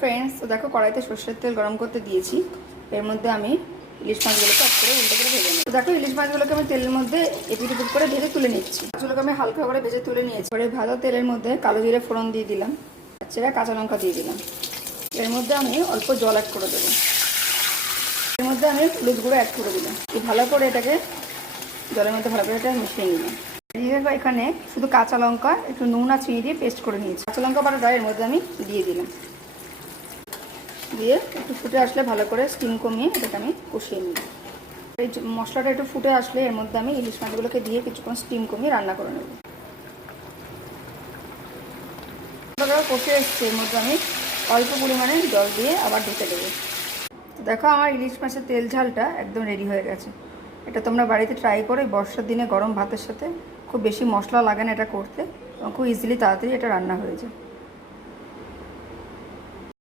Friends, তো দেখো কড়াইতে সর্ষের তেল গরম করতে দিয়েছি। এর মধ্যে আমি ইলিশ মাছগুলোকে এক করে উল্টো করে ভেজে নিই। তো দেখো ইলিশ মাছগুলোকে আমি তেলের মধ্যে এপিট এপিট করে ভেজে তুলে নিচ্ছি। মাছগুলোকে আমি হালকা করে ভেজে তুলে নিয়েছি। পরে ভাজা তেলের মধ্যে কালো জিরে ফোড়ন দিয়ে দিলাম, চেরা কাঁচা লঙ্কা দিয়ে দিলাম। এর মধ্যে আমি অল্প জল অ্যাড করে দেবো। এর মধ্যে আমি হলুদ গুঁড়ো অ্যাড করে দিলাম। ভালো করে এটাকে জলের মধ্যে ভালো করে এটা মিশিয়ে নিলাম। এখানে শুধু কাঁচা লঙ্কা একটু নুন আর চিনি দিয়ে পেস্ট করে নিয়েছি। কাঁচা লঙ্কা বাটাটা এর মধ্যে আমি দিয়ে দিলাম। দিয়ে একটু ফুটে আসলে ভালো করে স্টিম কমিয়ে এটাকে আমি কষিয়ে নিই। এই মশলাটা একটু ফুটে আসলে এর মধ্যে আমি ইলিশ মাছগুলোকে দিয়ে কিছুক্ষণ স্টিম কমিয়ে রান্না করে নেব। কষে এসছে, এর মধ্যে আমি অল্প পরিমাণে জল দিয়ে আবার ঢেকে দেবো। দেখো আমার ইলিশ মাছের তেল ঝালটা একদম রেডি হয়ে গেছে। এটা তোমরা বাড়িতে ট্রাই করে বর্ষার দিনে গরম ভাতের সাথে, খুব বেশি মশলা লাগে না এটা করতে, খুব ইজিলি তাড়াতাড়ি এটা রান্না হয়ে যায়।